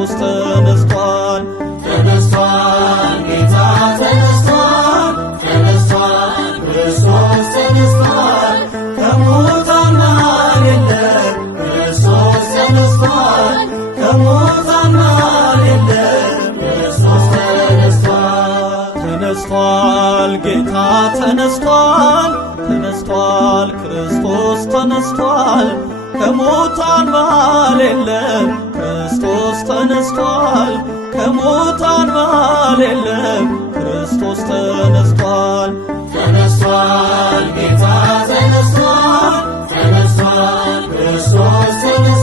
ክርስቶስ ተነስቷል። ተነስቷል ጌታ ተነስቷል፣ ተነስቷል ክርስቶስ ተነስቷል። ከሙታን መሃል የለም ክርስቶስ ተነስቷል፣ ከሙታን መሃል የለም ክርስቶስ ተነስቷል። ተነስቷል ጌታ ተነስቷል፣ ተነስቷል ክርስቶስ ተነስቷል። ከሙታን መሃል የለም ክርስቶስ ተነስቷል፣ ከሙታን መሃል የለም ክርስቶስ ተነስቷል። ተነስቷል ጌታ ተነስቷል፣ ተነስቷል ክርስቶስ ተነስቷል።